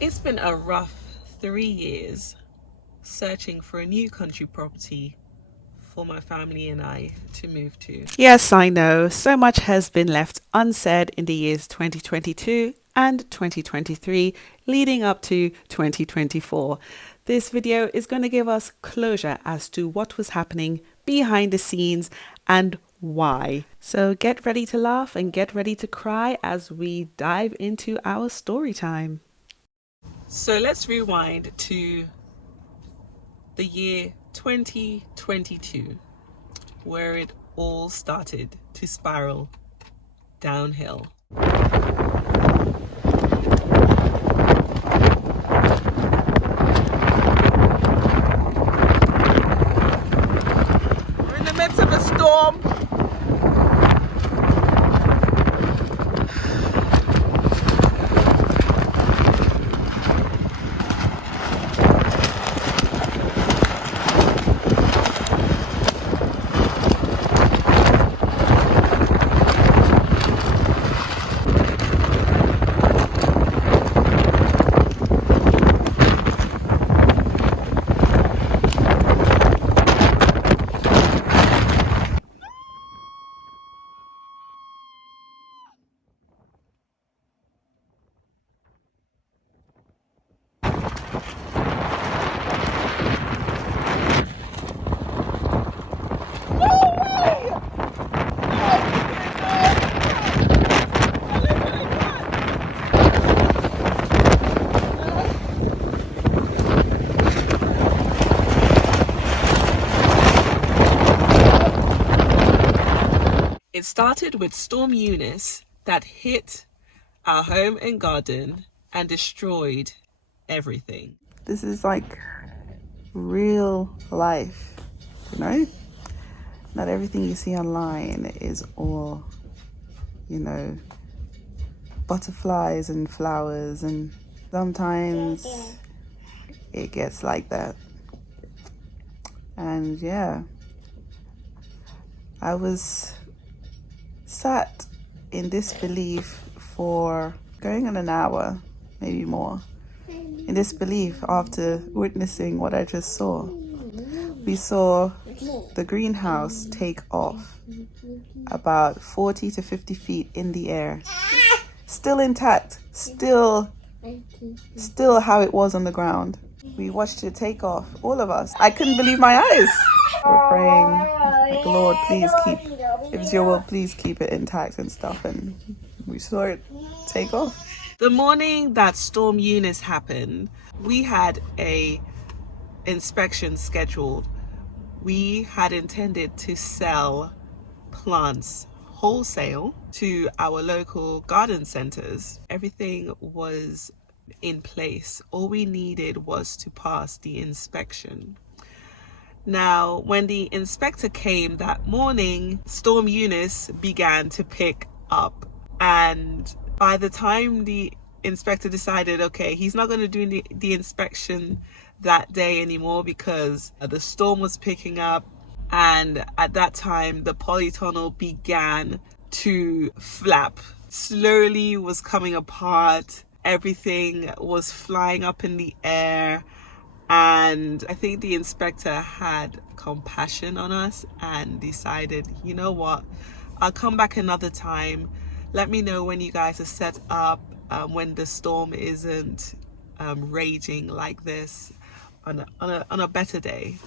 It's been a rough 3 years searching for a new country property for my family and I to move to. Yes, I know. So much has been left unsaid in the years 2022 and 2023, leading up to 2024. This video is going to give us closure as to what was happening behind the scenes and why. So get ready to laugh and get ready to cry as we dive into our story time. So let's rewind to the year 2022, where it all started to spiral downhill. We're in the midst of a storm. It started with Storm Eunice that hit our home and garden and destroyed everything. This is like real life, you know? Not everything you see online is all, butterflies and flowers, and sometimes it gets like that. And yeah, I was sat in disbelief for going on an hour, maybe more, in disbelief after witnessing what I just saw. We saw the greenhouse take off about 40 to 50 feet in the air, still intact, still how it was on the ground. We watched it take off, all of us. I couldn't believe my eyes. We're praying, like, Lord, please if it's your will, please keep it intact and stuff. And we saw it take off. The morning that Storm Eunice happened, we had a inspection scheduled. We had intended to sell plants wholesale to our local garden centers. Everything was in place. All we needed was to pass the inspection. Now, when the inspector came that morning, Storm Eunice began to pick up. And by the time the inspector decided, okay, he's not going to do the inspection that day anymore because the storm was picking up. And at that time, the polytunnel began to flap. Slowly was coming apart. Everything was flying up in the air. And I think the inspector had compassion on us and decided, you know what, I'll come back another time. Let me know when you guys are set up, when the storm isn't raging like this on a better day.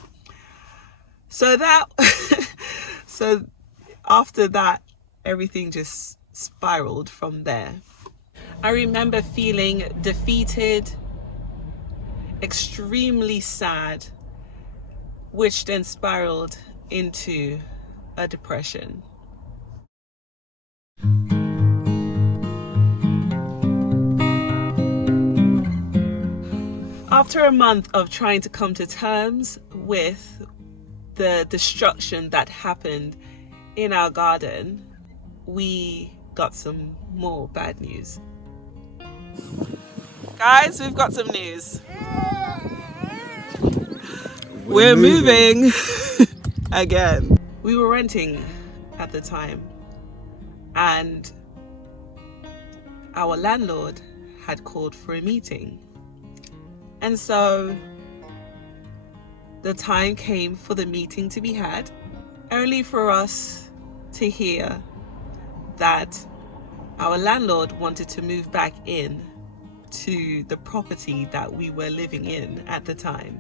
So so after that, everything just spiraled from there. I remember feeling defeated, extremely sad, which then spiraled into a depression. After a month of trying to come to terms with the destruction that happened in our garden, we got some more bad news. Guys, we've got some news. We're moving again. We were renting at the time, and our landlord had called for a meeting. And so the time came for the meeting to be had, only for us to hear that our landlord wanted to move back in to the property that we were living in at the time.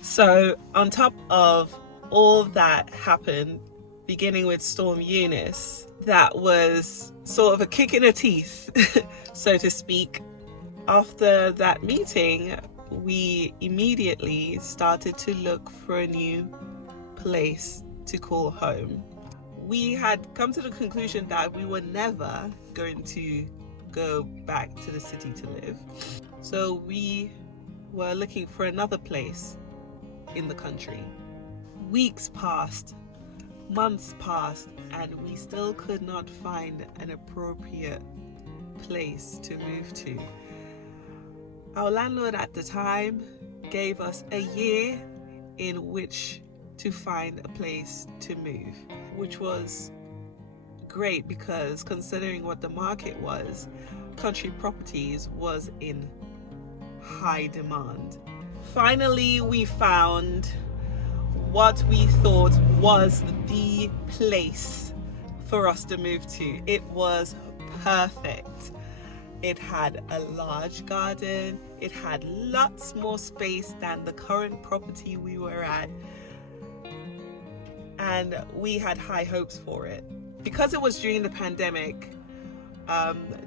So on top of all that happened, beginning with Storm Eunice, that was sort of a kick in the teeth, so to speak. After that meeting, we immediately started to look for a new place to call home. We had come to the conclusion that we were never going to go back to the city to live. So we were looking for another place in the country. Weeks passed, months passed, and we still could not find an appropriate place to move to. Our landlord at the time gave us a year in which to find a place to move, which was great because considering what the market was, country properties was in high demand. Finally, we found what we thought was the place for us to move to. It was perfect. It had a large garden. It had lots more space than the current property we were at. And we had high hopes for it. Because it was during the pandemic,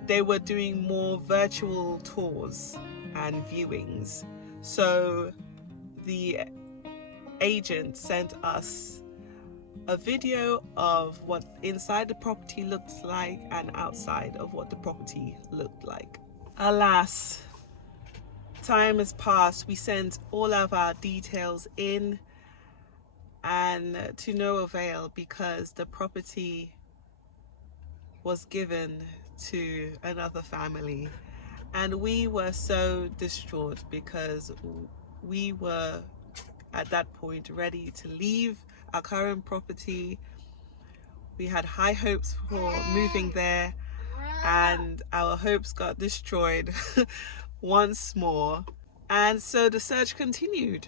they were doing more virtual tours and viewings. So the agent sent us a video of what inside the property looked like and outside of what the property looked like. Alas, time has passed. We sent all of our details in, and to no avail, because the property was given to another family. And we were so distraught because we were at that point ready to leave our current property. We had high hopes for moving there, and our hopes got destroyed once more. And so the search continued.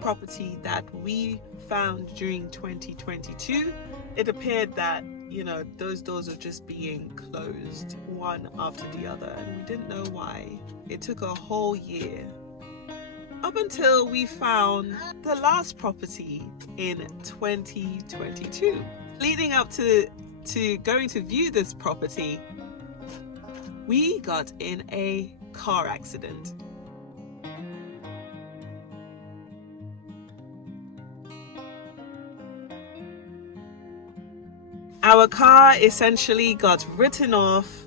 Property that we found during 2022, it appeared that, those doors are just being closed one after the other, and we didn't know why. It took a whole year up until we found the last property in 2022. Leading up to going to view this property, we got in a car accident. Our car essentially got written off,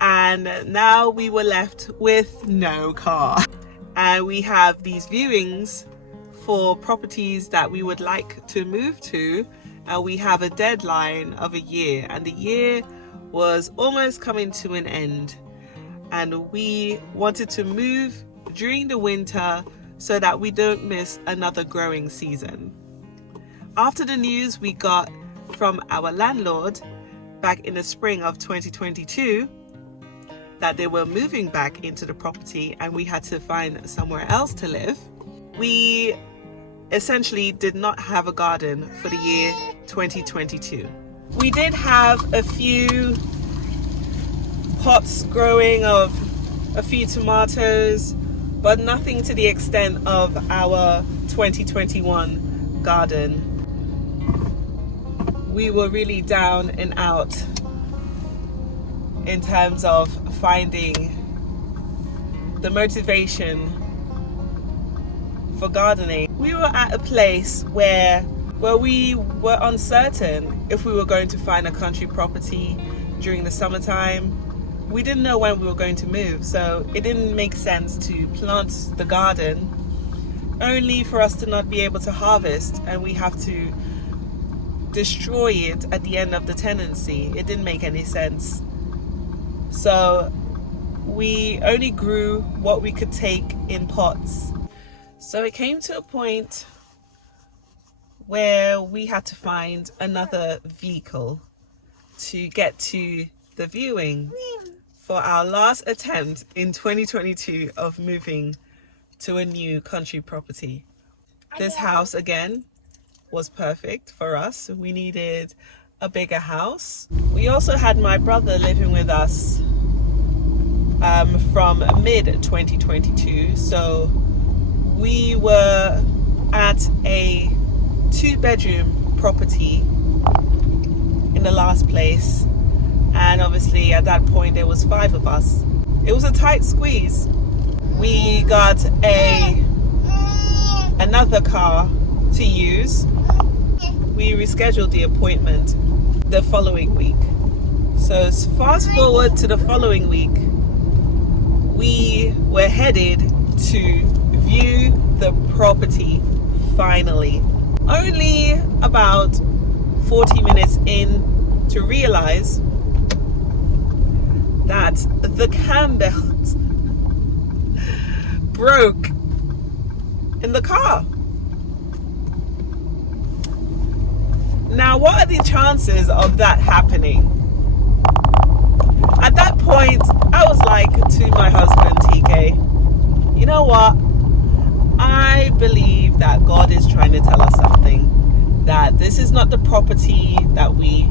and now we were left with no car. And we have these viewings for properties that we would like to move to, and we have a deadline of a year, and the year was almost coming to an end. And we wanted to move during the winter so that we don't miss another growing season. After the news we got from our landlord back in the spring of 2022 that they were moving back into the property and we had to find somewhere else to live, we essentially did not have a garden for the year 2022. We did have a few pots growing of a few tomatoes, but nothing to the extent of our 2021 garden. We were really down and out in terms of finding the motivation for gardening. We were at a place where we were uncertain if we were going to find a country property during the summertime. We didn't know when we were going to move, so it didn't make sense to plant the garden only for us to not be able to harvest, and we have to destroy it at the end of the tenancy. It didn't make any sense. So we only grew what we could take in pots. So it came to a point where we had to find another vehicle to get to the viewing for our last attempt in 2022 of moving to a new country property. This house again was perfect for us. We needed a bigger house. We also had my brother living with us from mid 2022, so we were at a 2-bedroom property in the last place, and obviously at that point there was 5 of us. It was a tight squeeze. We got another car to use. We rescheduled the appointment the following week. So fast forward to the following week, we were headed to view the property finally. Only about 40 minutes in to realize that the cam belt broke in the car. Now, what are the chances of that happening? At that point, I was like to my husband, TK, you know what? I believe that God is trying to tell us something, that this is not the property that we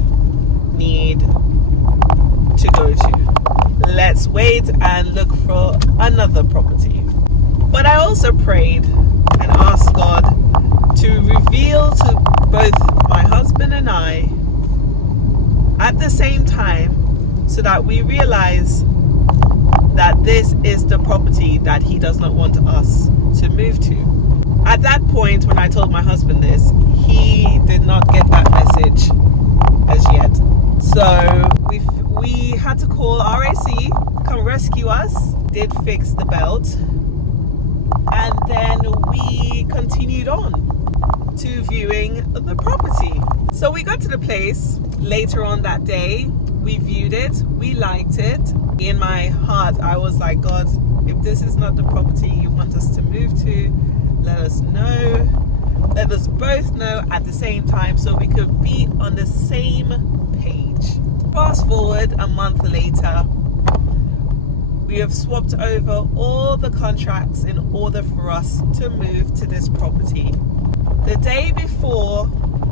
need to go to. Let's wait and look for another property. But I also prayed and asked God to reveal to both my husband and I at the same time, so that we realize that this is the property that he does not want us to move to. At that point, when I told my husband this, he did not get that message as yet. So we had to call RAC, come rescue us, did fix the belt, and then we continued on to viewing the property. So we got to the place later on that day. We viewed it, we liked it. In my heart, I was like, God, if this is not the property you want us to move to, let us know. Let us both know at the same time so we could be on the same page. Fast forward a month later, we have swapped over all the contracts in order for us to move to this property. The day before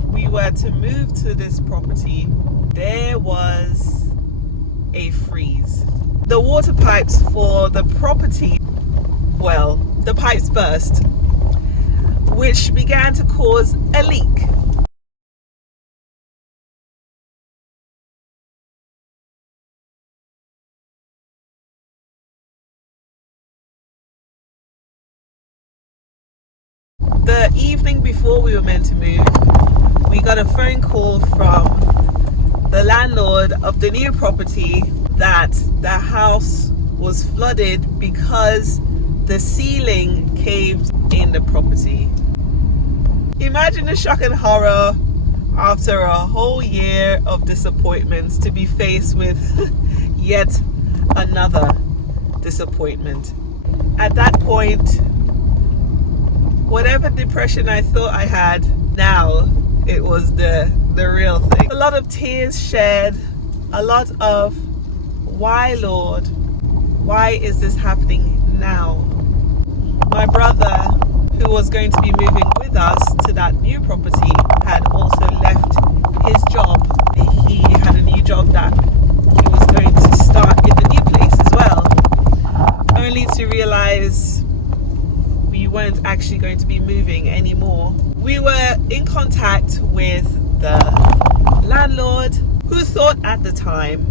we were to move to this property, there was a freeze. The water pipes for the property, well, the pipes burst, which began to cause a leak. The evening before we were meant to move, we got a phone call from the landlord of the new property that the house was flooded because the ceiling caved in the property. Imagine the shock and horror after a whole year of disappointments to be faced with yet another disappointment. At that point, whatever depression I thought I had, now it was the real thing. A lot of tears shed, a lot of why, Lord, why is this happening now? My brother, who was going to be moving with us to that new property, had also left his job. He had a new job that he was going to start in the new place as well, only to realize we weren't actually going to be moving anymore. We were in contact with the landlord, who thought at the time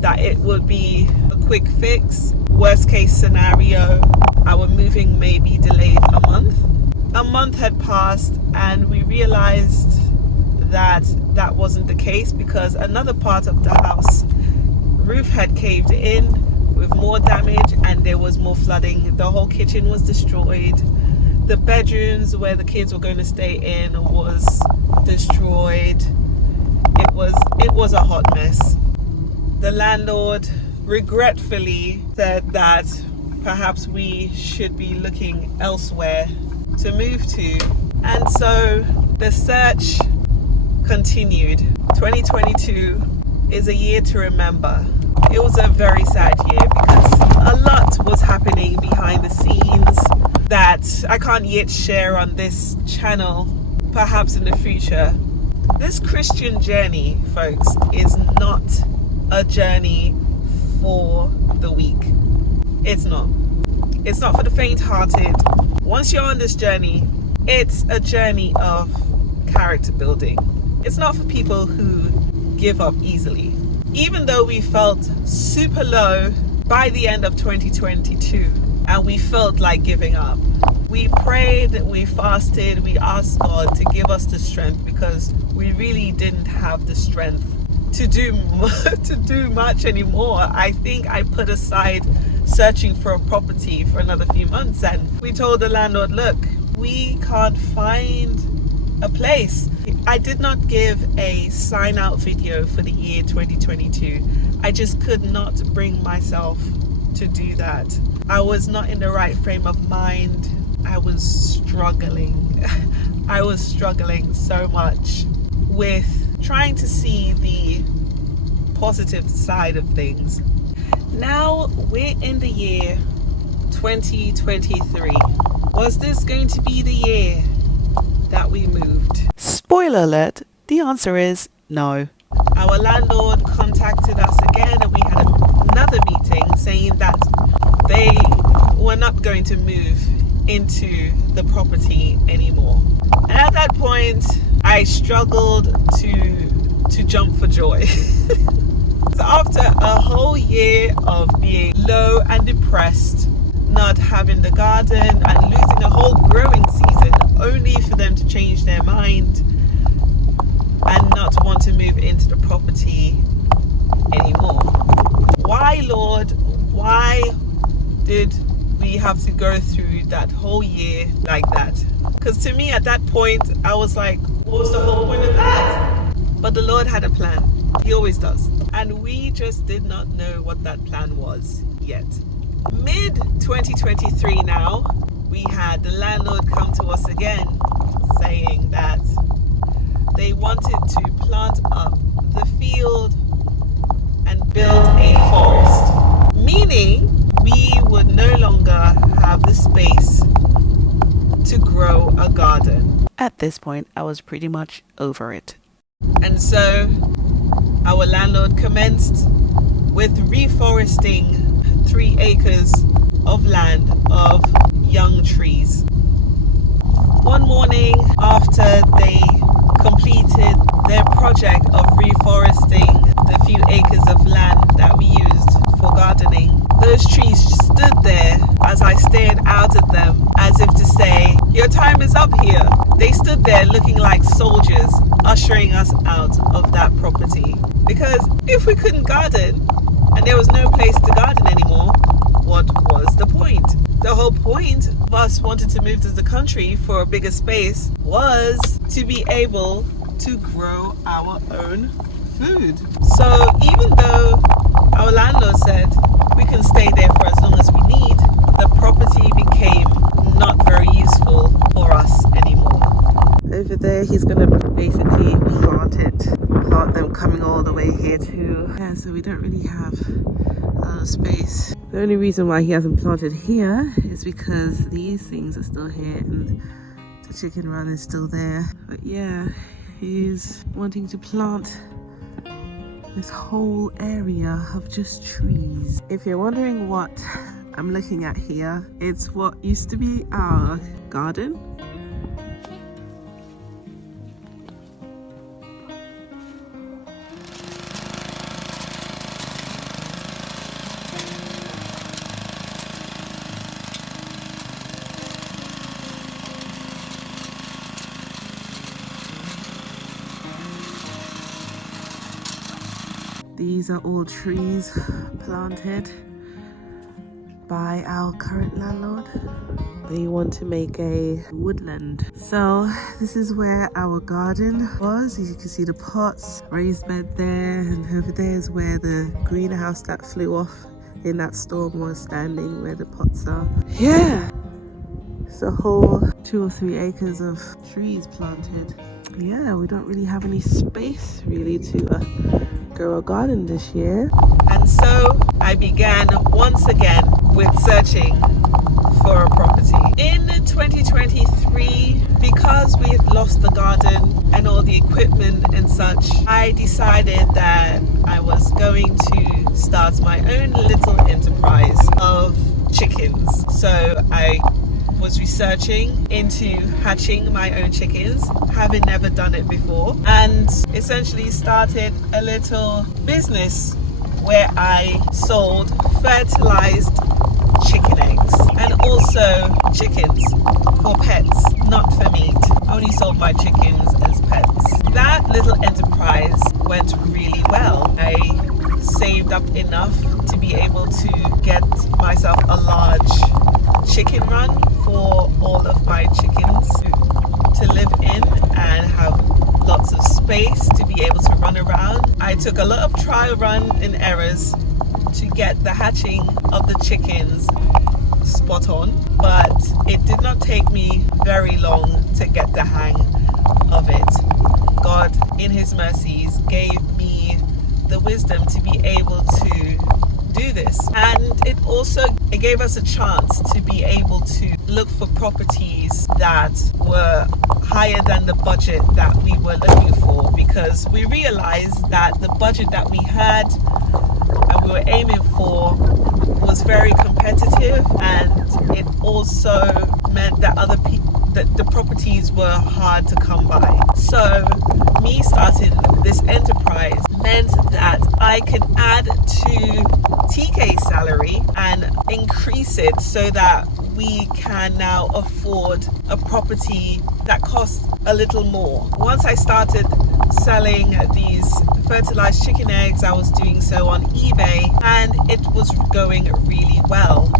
that it would be a quick fix. Worst case scenario, our moving may be delayed a month. A month had passed and we realized that that wasn't the case, because another part of the house roof had caved in with more damage and there was more flooding. The whole kitchen was destroyed. The bedrooms where the kids were going to stay in was destroyed. It was a hot mess. The landlord regretfully said that perhaps we should be looking elsewhere to move to. And so the search continued. 2022 is a year to remember. It was a very sad year because a lot was happening behind the scenes that I can't yet share on this channel, perhaps in the future. This Christian journey, folks, is not a journey for the weak. It's not. It's not for the faint-hearted. Once you're on this journey, it's a journey of character building. It's not for people who give up easily. Even though we felt super low by the end of 2022 and we felt like giving up, we prayed, we fasted, we asked God to give us the strength because we really didn't have the strength to do much anymore. I think I put aside searching for a property for another few months, and we told the landlord, look, we can't find a place. I did not give a sign out video for the year 2022. I just could not bring myself to do that. I was not in the right frame of mind. I was struggling. I was struggling so much with trying to see the positive side of things. Now we're in the year 2023. Was this going to be the year that we moved? Spoiler alert, the answer is no. Our landlord contacted us again and we had another meeting saying that they were not going to move into the property anymore. And at that point, I struggled to jump for joy. So after a whole year of being low and depressed, not having the garden and losing a whole growing season only for them to change their mind and not want to move into the property anymore. Why, Lord? Why did we have to go through that whole year like that? Because to me at that point, I was like, what's the whole point of that? But the Lord had a plan. He always does. And we just did not know what that plan was yet. Mid 2023 now, we had the landlord come to us again saying that they wanted to plant up the field and build a forest, meaning we would no longer have the space to grow a garden. At this point, I was pretty much over it. And so our landlord commenced with reforesting 3 acres of land of young trees. One morning after they completed their project of reforesting the few acres of land that we used for gardening, those trees stood there as I stared out at them as if to say, your time is up here. They stood there looking like soldiers ushering us out of that property. Because if we couldn't garden and there was no place to garden anymore, what was the point? The whole point of us wanting to move to the country for a bigger space was to be able to grow our own food. So even though our landlord said we can stay there for as long as we need, the property became not very useful for us anymore. Over there, he's going to basically plant them coming all the way here too. Yeah, so we don't really have a lot of space. The only reason why he hasn't planted here is because these things are still here and the chicken run is still there. But yeah, he's wanting to plant this whole area of just trees. If you're wondering what I'm looking at here, it's what used to be our garden. These are all trees planted by our current landlord. They want to make a woodland. So this is where our garden was. As you can see the pots, raised bed there, and over there is where the greenhouse that flew off in that storm was standing, where the pots are. Yeah, it's a whole 2 or 3 acres of trees planted. Yeah, we don't really have any space really to grow a garden this year. And so I began once again with searching for a property. In 2023, because we had lost the garden and all the equipment and such, I decided that I was going to start my own little enterprise of chickens. So I was researching into hatching my own chickens, having never done it before, and essentially started a little business where I sold fertilized chicken eggs and also chickens for pets, not for meat. Only sold my chickens as pets. That little enterprise went really well. I saved up enough to be able to get myself a large chicken run for all of my chickens to live in and have lots of space to be able to run around. I took a lot of trial run and errors to get the hatching of the chickens spot on, but it did not take me very long to get the hang of it. God, in his mercies, gave me the wisdom to be able to do this, and it gave us a chance to be able to look for properties that were higher than the budget that we were looking for, because we realized that the budget that we had and we were aiming for was very competitive, and it also meant that that the properties were hard to come by. So me starting this enterprise meant that I could add to TK's salary and increase it so that we can now afford a property that costs a little more. Once I started selling these fertilized chicken eggs, I was doing so on eBay, and it was going really well.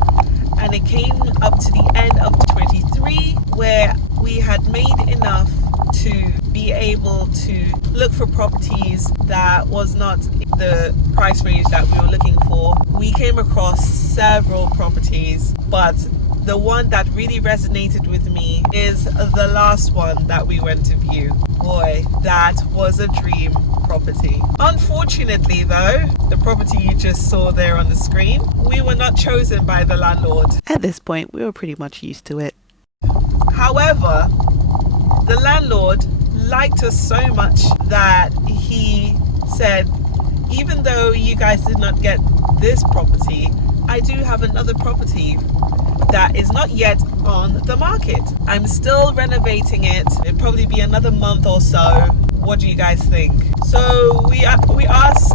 And it came up to the end of 23 where we had made enough to be able to look for properties that was not the price range that we were looking for. We came across several properties, but the one that really resonated with me is the last one that we went to view. Boy, that was a dream property. Unfortunately though, the property you just saw there on the screen, we were not chosen by the landlord. At this point, we were pretty much used to it. However, the landlord liked us so much that he said, even though you guys did not get this property, I do have another property that is not yet on the market. I'm still renovating it. It'll probably be another month or so. What do you guys think? So we asked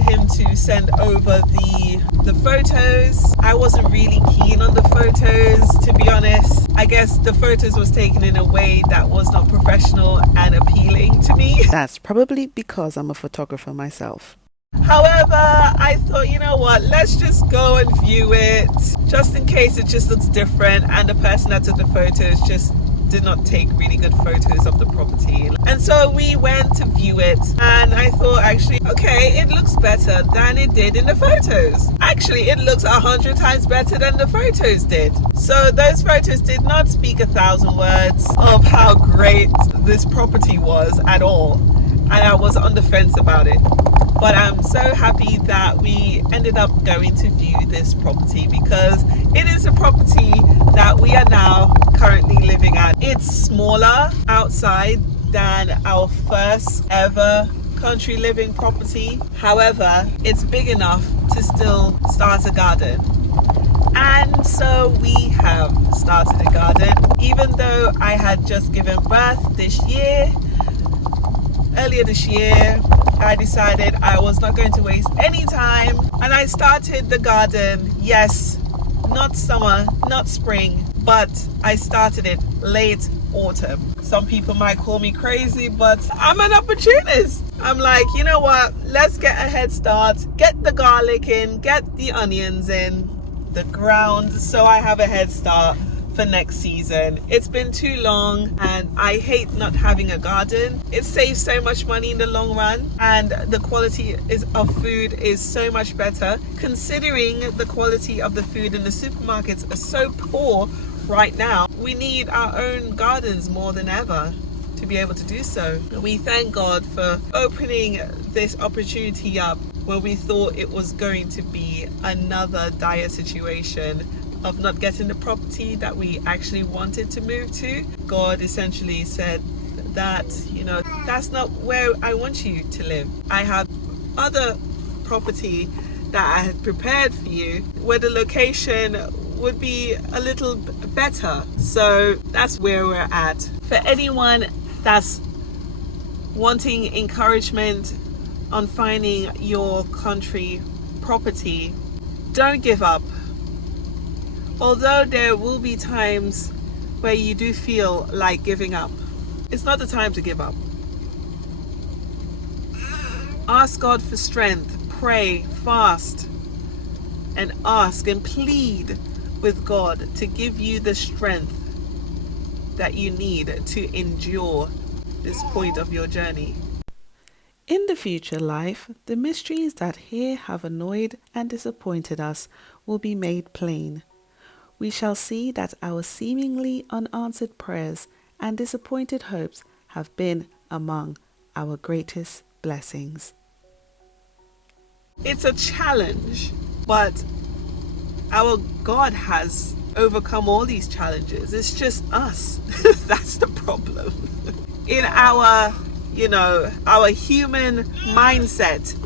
him to send over the photos. I wasn't really keen on the photos, to be honest. I guess the photos was taken in a way that was not professional and appealing to me. That's probably because I'm a photographer myself. However, I thought, you know what, let's just go and view it, just in case it just looks different and the person that took the photos just did not take really good photos of the property. And so we went to view it, and I thought, actually, okay, it looks better than it did in the photos. Actually, it looks 100 times better than the photos did. So those photos did not speak 1,000 words of how great this property was at all, and I was on the fence about it. But I'm so happy that we ended up going to view this property, because it is a property that we are now currently living at. It's smaller outside than our first ever country living property. However, it's big enough to still start a garden. And so we have started a garden, even though I had just given birth earlier this year. I decided I was not going to waste any time, and I started the garden. Yes, not summer, not spring, but I started it late autumn. Some people might call me crazy, but I'm an opportunist. I'm like, you know what, let's get a head start, get the garlic in, get the onions in, the ground so I have a head start for next season. It's been too long and I hate not having a garden. It saves so much money in the long run, and the quality of food is so much better, considering the quality of the food in the supermarkets are so poor right now. We need our own gardens more than ever to be able to do so. We thank God for opening this opportunity up where we thought it was going to be another dire situation of not getting the property that we actually wanted to move to. God essentially said that, that's not where I want you to live. I have other property that I had prepared for you where the location would be a little better. So that's where we're at. For anyone that's wanting encouragement on finding your country property, don't give up. Although there will be times where you do feel like giving up, it's not the time to give up. Ask God for strength, pray, fast, and ask and plead with God to give you the strength that you need to endure this point of your journey. In the future life, the mysteries that here have annoyed and disappointed us will be made plain. We shall see that our seemingly unanswered prayers and disappointed hopes have been among our greatest blessings. It's a challenge, but our God has overcome all these challenges. It's just us. That's the problem. In our human mindset,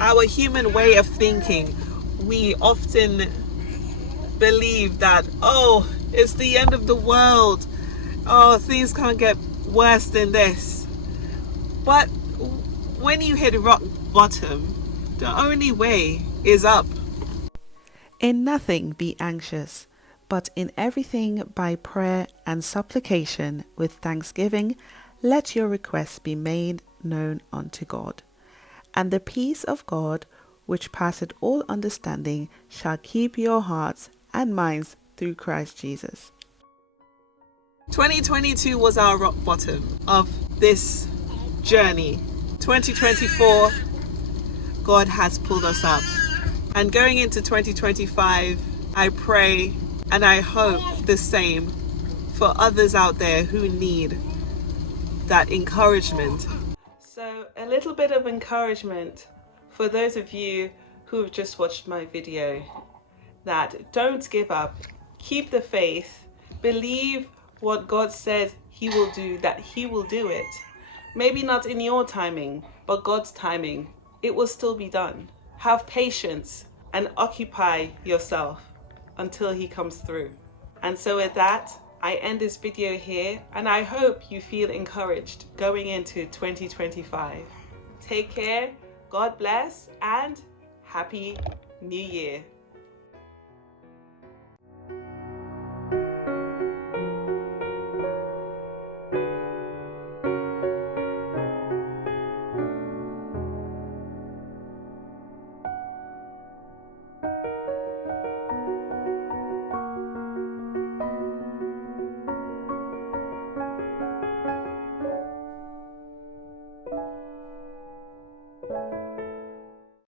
our human way of thinking, we often believe that, it's the end of the world. Things can't get worse than this. But when you hit rock bottom, the only way is up. In nothing be anxious, but in everything by prayer and supplication with thanksgiving, let your requests be made known unto God. And the peace of God, which passeth all understanding, shall keep your hearts and minds through Christ Jesus. 2022 was our rock bottom of this journey. 2024, God has pulled us up. And going into 2025, I pray and I hope the same for others out there who need that encouragement. So a little bit of encouragement for those of you who have just watched my video, that don't give up, keep the faith, believe what God said He will do, that He will do it. Maybe not in your timing, but God's timing. It will still be done. Have patience and occupy yourself until He comes through. And so with that, I end this video here, and I hope you feel encouraged going into 2025. Take care, God bless, and Happy New Year.